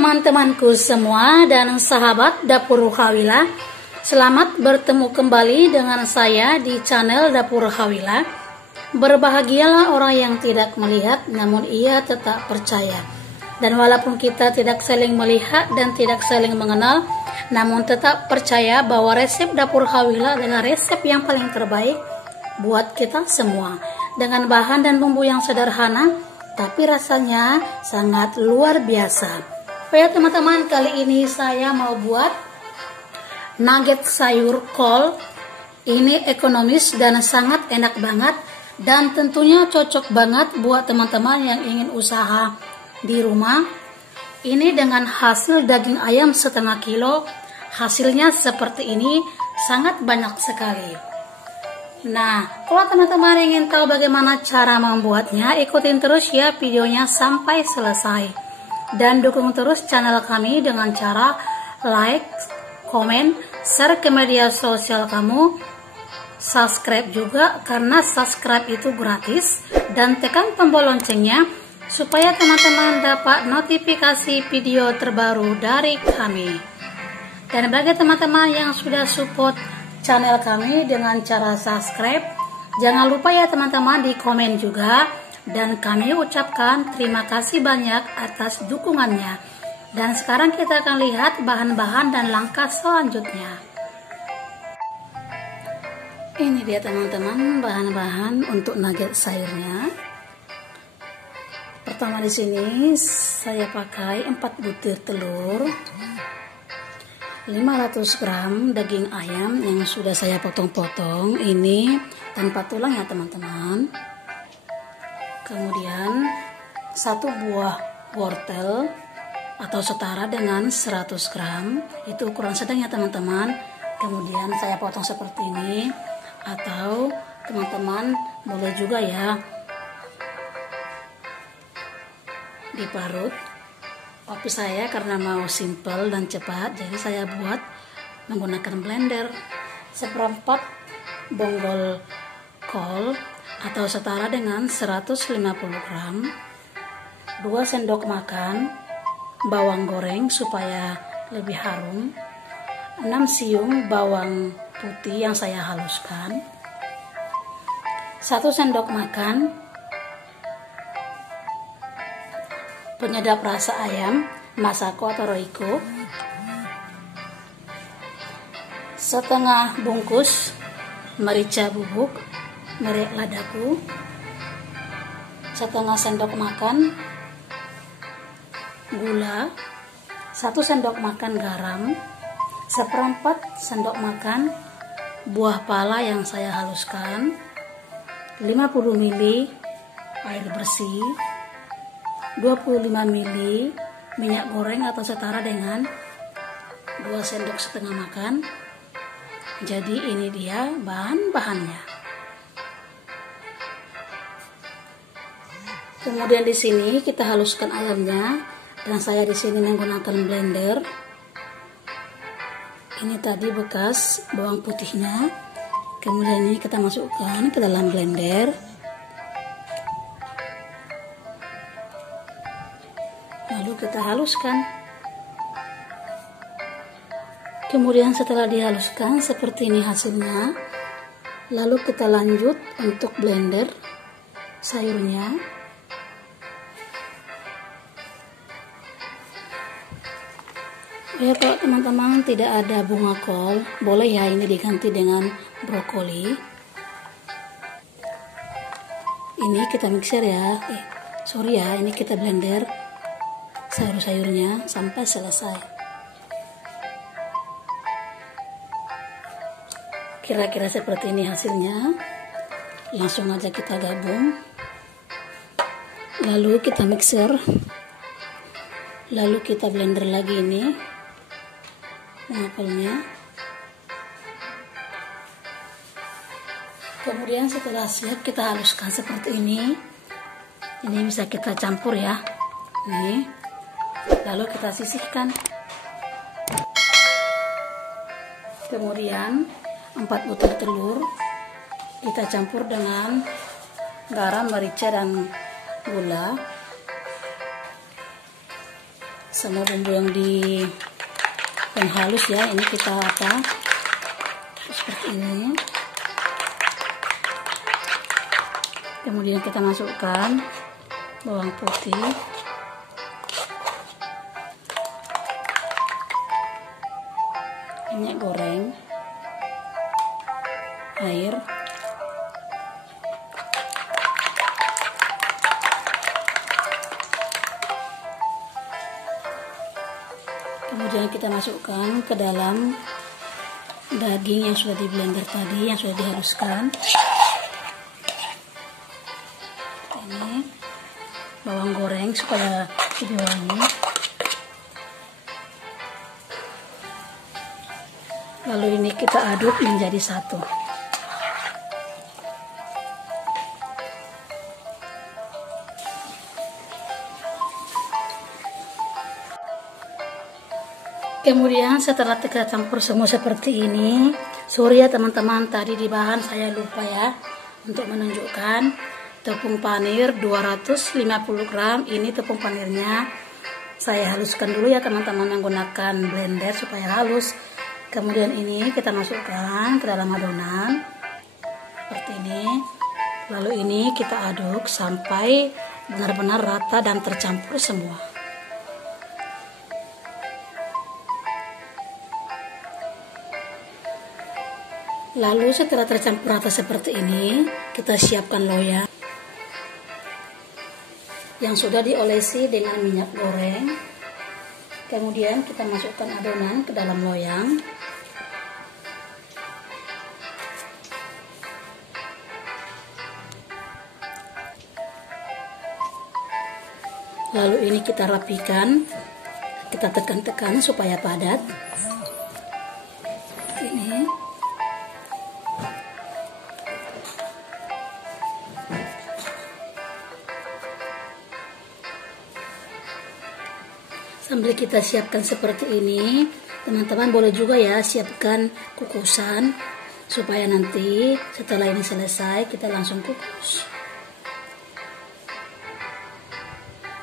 teman-temanku semua dan sahabat Dapur Ruhawila. Selamat bertemu kembali dengan saya di channel Dapur Ruhawila. Berbahagialah orang yang tidak melihat namun ia tetap percaya. Dan walaupun kita tidak saling melihat dan tidak saling mengenal, namun tetap percaya bahwa resep Dapur Ruhawila adalah resep yang paling terbaik buat kita semua. Dengan bahan dan bumbu yang sederhana, tapi rasanya sangat luar biasa. Oke teman-teman, kali ini saya mau buat nugget sayur kol. Ini ekonomis dan sangat enak banget, dan tentunya cocok banget buat teman-teman yang ingin usaha di rumah. Ini dengan hasil daging ayam setengah kilo. Hasilnya seperti ini, sangat banyak sekali. Nah, kalau teman-teman ingin tahu bagaimana cara membuatnya, ikutin terus ya videonya sampai selesai. Dan dukung terus channel kami dengan cara like, komen, share ke media sosial kamu, subscribe juga karena subscribe itu gratis, dan tekan tombol loncengnya supaya teman-teman dapat notifikasi video terbaru dari kami. Dan bagi teman-teman yang sudah support channel kami dengan cara subscribe, jangan lupa ya teman-teman di komen juga. Dan kami ucapkan terima kasih banyak atas dukungannya. Dan sekarang kita akan lihat bahan-bahan dan langkah selanjutnya. Ini dia teman-teman bahan-bahan untuk nugget sayurnya. Pertama di sini saya pakai 4 butir telur, 500 gram daging ayam yang sudah saya potong-potong. Ini tanpa tulang ya teman-teman. Kemudian 1 buah wortel atau setara dengan 100 gram, itu ukuran sedang ya teman-teman. Kemudian saya potong seperti ini, atau teman-teman boleh juga ya diparut. Tapi saya karena mau simple dan cepat, jadi saya buat menggunakan blender. Seperempat bonggol kol atau setara dengan 150 gram, 2 sendok makan bawang goreng supaya lebih harum, 6 siung bawang putih yang saya haluskan, 1 sendok makan penyedap rasa ayam Masako atau Royco, setengah bungkus merica bubuk merek ladaku, setengah sendok makan gula, 1 sendok makan garam, seperempat sendok makan buah pala yang saya haluskan, 50 ml air bersih, 25 ml minyak goreng atau setara dengan 2 sendok setengah makan. Jadi ini dia bahan-bahannya. Kemudian di sini kita haluskan ayamnya, dan saya di sini menggunakan blender. Ini tadi bekas bawang putihnya. Kemudian ini kita masukkan ke dalam blender. Lalu kita haluskan. Kemudian setelah dihaluskan seperti ini hasilnya. Lalu kita lanjut untuk blender sayurnya. Ya, kalau teman-teman tidak ada bunga kol, boleh ya ini diganti dengan brokoli. Ini kita mixer ya. Ini kita blender sayur-sayurnya sampai selesai. Kira-kira seperti ini hasilnya. Langsung aja kita gabung. Lalu kita mixer. Lalu kita blender lagi ini apelnya. Kemudian setelah siap kita haluskan seperti ini. Ini bisa kita campur ya. Nih. Lalu kita sisihkan. Kemudian 4 butir telur kita campur dengan garam, merica dan gula. Semua bumbu yang halus ya, ini kita seperti ini. Kemudian kita masukkan bawang putih, minyak goreng, air, kemudian kita masukkan ke dalam daging yang sudah di blender tadi, yang sudah dihaluskan. Ini bawang goreng supaya lebih wangi. Lalu ini kita aduk menjadi satu. Kemudian setelah kita campur semua seperti ini, sorry ya teman-teman, tadi di bahan saya lupa ya untuk menunjukkan tepung panir 250 gram. Ini tepung panirnya saya haluskan dulu ya teman-teman, menggunakan blender supaya halus. Kemudian ini kita masukkan ke dalam adonan seperti ini. Lalu ini kita aduk sampai benar-benar rata dan tercampur semua. Lalu setelah tercampur rata seperti ini, kita siapkan loyang yang sudah diolesi dengan minyak goreng. Kemudian kita masukkan adonan ke dalam loyang. Lalu ini kita rapikan, kita tekan-tekan supaya padat. Ini. Sambil kita siapkan seperti ini, teman-teman boleh juga ya siapkan kukusan supaya nanti setelah ini selesai kita langsung kukus.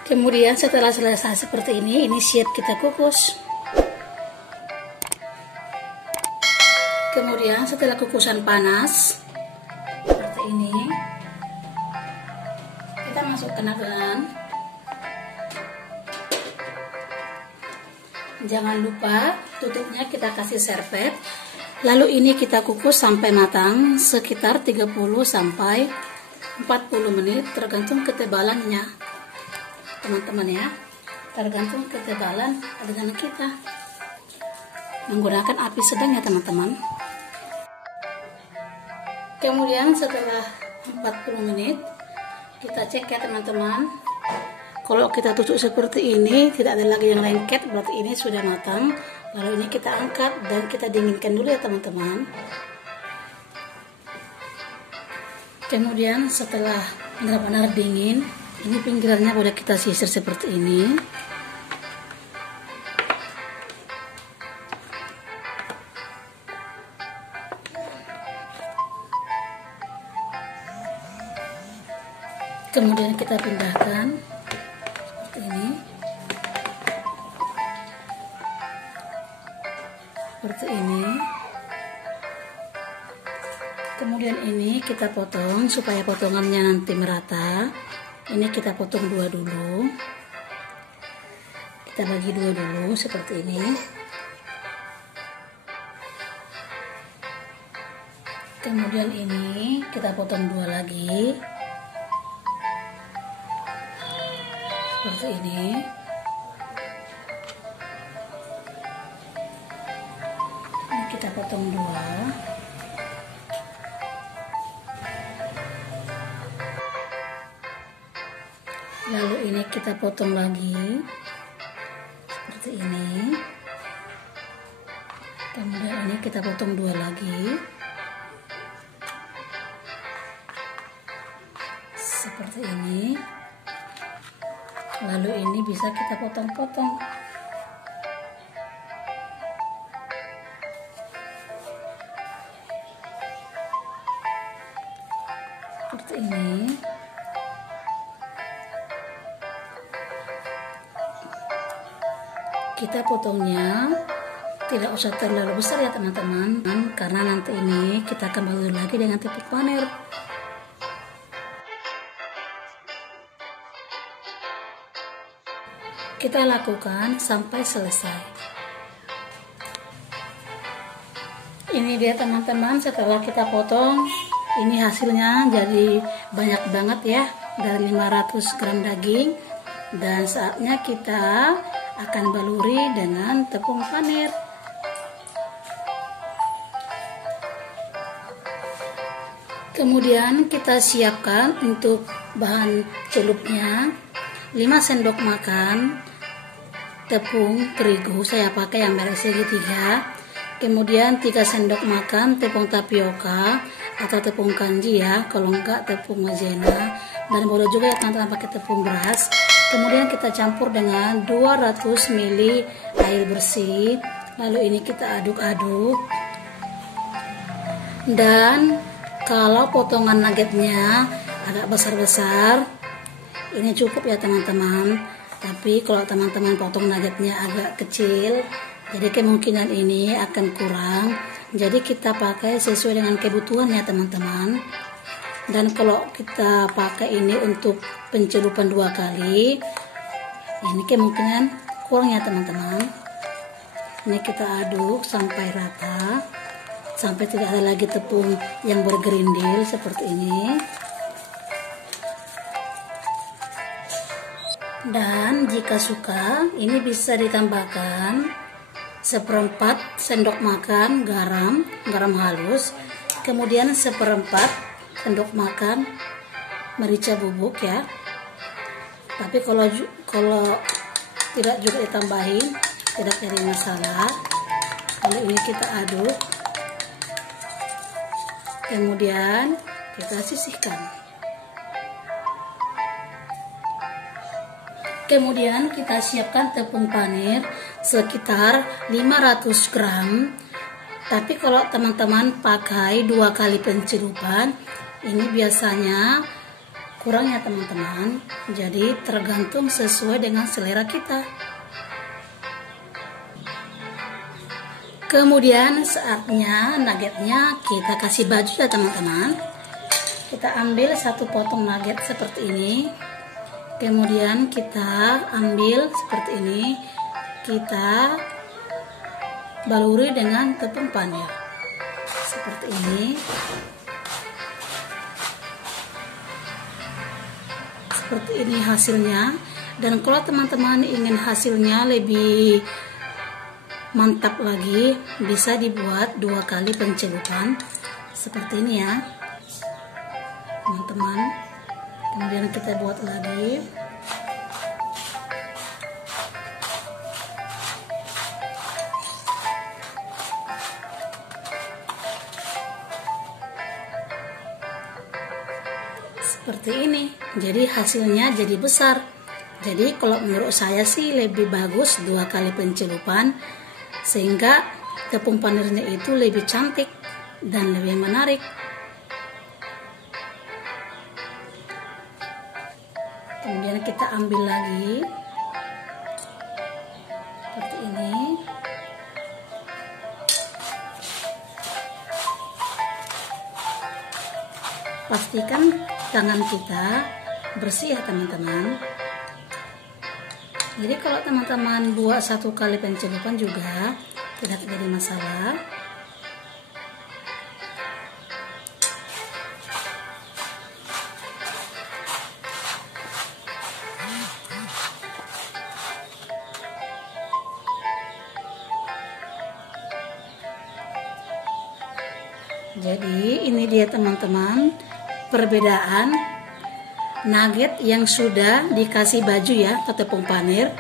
Kemudian setelah selesai seperti ini siap kita kukus. Kemudian setelah kukusan panas seperti ini, kita masukkan adonan. Jangan lupa tutupnya kita kasih serpet. Lalu ini kita kukus sampai matang sekitar 30 sampai 40 menit tergantung ketebalannya teman-teman ya, tergantung ketebalan adonan kita. Menggunakan api sedang ya teman-teman. Kemudian setelah 40 menit kita cek ya teman-teman. Kalau kita tutup seperti ini, tidak ada lagi yang lengket, berarti ini sudah matang. Lalu ini kita angkat dan kita dinginkan dulu ya teman-teman. Kemudian setelah benar-benar dingin, ini pinggirannya boleh kita sisir seperti ini. Kemudian kita pindahkan seperti ini. Kemudian ini kita potong supaya potongannya nanti merata. Ini kita potong dua dulu, kita bagi dua dulu seperti ini. Kemudian ini kita potong dua lagi seperti ini. Ini kita potong dua. Lalu ini kita potong lagi seperti ini. Kemudian ini kita potong dua lagi seperti ini. Lalu ini bisa kita potong-potong seperti ini. kita potongnya tidak usah terlalu besar ya teman-teman, karena nanti ini kita akan balur lagi dengan tepung panir. Kita lakukan sampai selesai. Ini dia teman-teman, setelah kita potong, ini hasilnya jadi banyak banget ya, dari 500 gram daging. Dan saatnya kita akan baluri dengan tepung panir. Kemudian kita siapkan untuk bahan celupnya 5 sendok makan tepung terigu, saya pakai yang merek segitiga. Kemudian 3 sendok makan tepung tapioka atau tepung kanji ya, kalau enggak tepung maizena, dan boleh juga ya teman-teman pakai tepung beras. Kemudian kita campur dengan 200 ml air bersih, lalu ini kita aduk-aduk. Dan kalau potongan nuggetnya agak besar-besar, ini cukup ya teman-teman. Tapi kalau teman-teman potong nuggetnya agak kecil, jadi kemungkinan ini akan kurang. Jadi kita pakai sesuai dengan kebutuhan ya teman-teman. Dan kalau kita pakai ini untuk pencelupan 2 kali, ini kemungkinan kurang ya teman-teman. Ini kita aduk sampai rata, sampai tidak ada lagi tepung yang bergerindil seperti ini. Dan jika suka, ini bisa ditambahkan 1/4 sendok makan garam halus, kemudian 1/4 sendok makan merica bubuk ya. Tapi kalau tidak juga ditambahin, tidak jadi masalah. Lalu ini kita aduk, kemudian kita sisihkan. Kemudian kita siapkan tepung panir sekitar 500 gram. Tapi kalau teman-teman pakai 2 kali pencelupan, ini biasanya kurang ya teman-teman. Jadi tergantung sesuai dengan selera kita. Kemudian saatnya nuggetnya kita kasih baju ya teman-teman. Kita ambil 1 potong nugget seperti ini. Kemudian kita ambil seperti ini. Kita baluri dengan tepung panir seperti ini. Seperti ini hasilnya. Dan kalau teman-teman ingin hasilnya lebih mantap lagi, bisa dibuat 2 kali pencelupan seperti ini ya teman-teman. Kemudian kita buat lagi. Seperti ini. Jadi hasilnya jadi besar. Jadi kalau menurut saya sih lebih bagus 2 kali pencelupan, sehingga tepung panirnya itu lebih cantik dan lebih menarik. Kemudian kita ambil lagi seperti ini. Pastikan tangan kita bersih ya teman-teman. Jadi kalau teman-teman buat 1 kali pencelupan juga tidak jadi masalah. Jadi ini dia teman-teman, perbedaan nugget yang sudah dikasih baju ya atau tepung panir.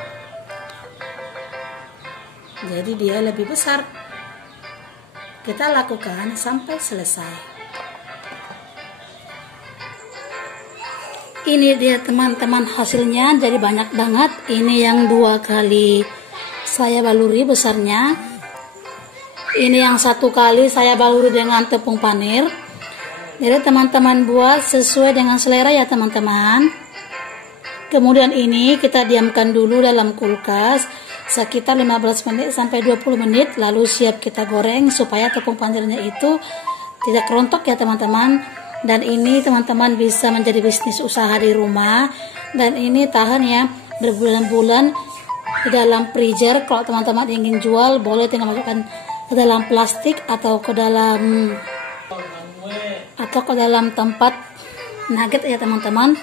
Jadi dia lebih besar. Kita lakukan sampai selesai. Ini dia teman-teman hasilnya, jadi banyak banget. Ini yang 2 kali saya baluri besarnya. Ini yang 1 kali saya baluri dengan tepung panir. Jadi teman-teman buat sesuai dengan selera ya teman-teman. Kemudian ini kita diamkan dulu dalam kulkas sekitar 15 menit sampai 20 menit, lalu siap kita goreng supaya tepung pandirnya itu tidak rontok ya teman-teman. Dan ini teman-teman bisa menjadi bisnis usaha di rumah, dan ini tahan ya berbulan-bulan di dalam freezer. Kalau teman-teman ingin jual, boleh tinggal masukkan ke dalam plastik atau ke dalam tempat nugget ya teman-teman.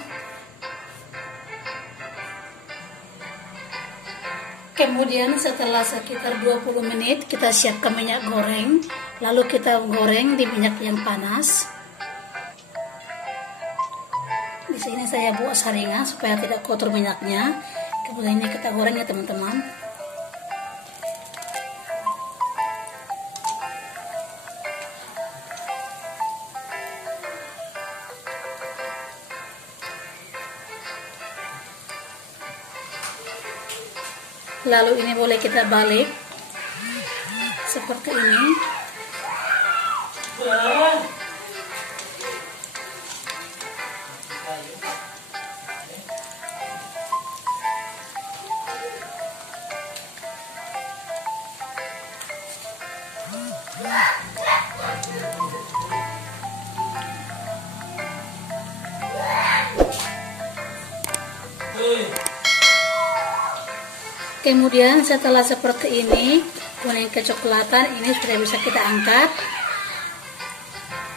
Kemudian setelah sekitar 20 menit kita siapkan minyak goreng, lalu kita goreng di minyak yang panas. Di sini saya buat saringan supaya tidak kotor minyaknya. Kemudian ini kita goreng ya teman-teman. Lalu ini boleh kita balik seperti ini. Kemudian setelah seperti ini, kuning kecoklatan, ini sudah bisa kita angkat.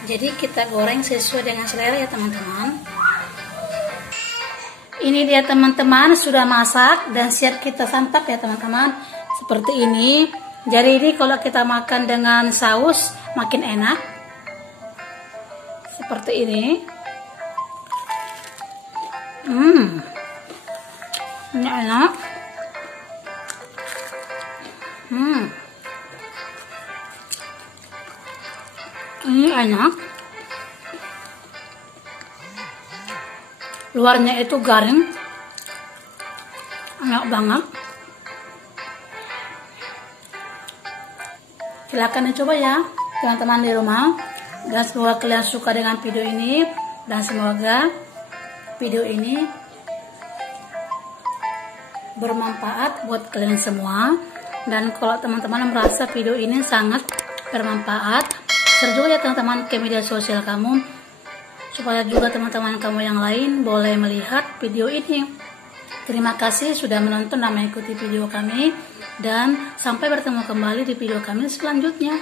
Jadi kita goreng sesuai dengan selera ya teman-teman. Ini dia teman-teman, sudah masak dan siap kita santap ya teman-teman. Seperti ini. Jadi ini kalau kita makan dengan saus makin enak. Seperti ini. Ini enak. Ini enak. Luarnya itu garing. Enak banget. Silahkan dicoba ya teman-teman di rumah. Dan semoga kalian suka dengan video ini. Dan semoga video ini bermanfaat buat kalian semua. Dan kalau teman-teman merasa video ini sangat bermanfaat, share juga ya teman-teman ke media sosial kamu, supaya juga teman-teman kamu yang lain boleh melihat video ini. Terima kasih sudah menonton dan mengikuti video kami, dan sampai bertemu kembali di video kami selanjutnya.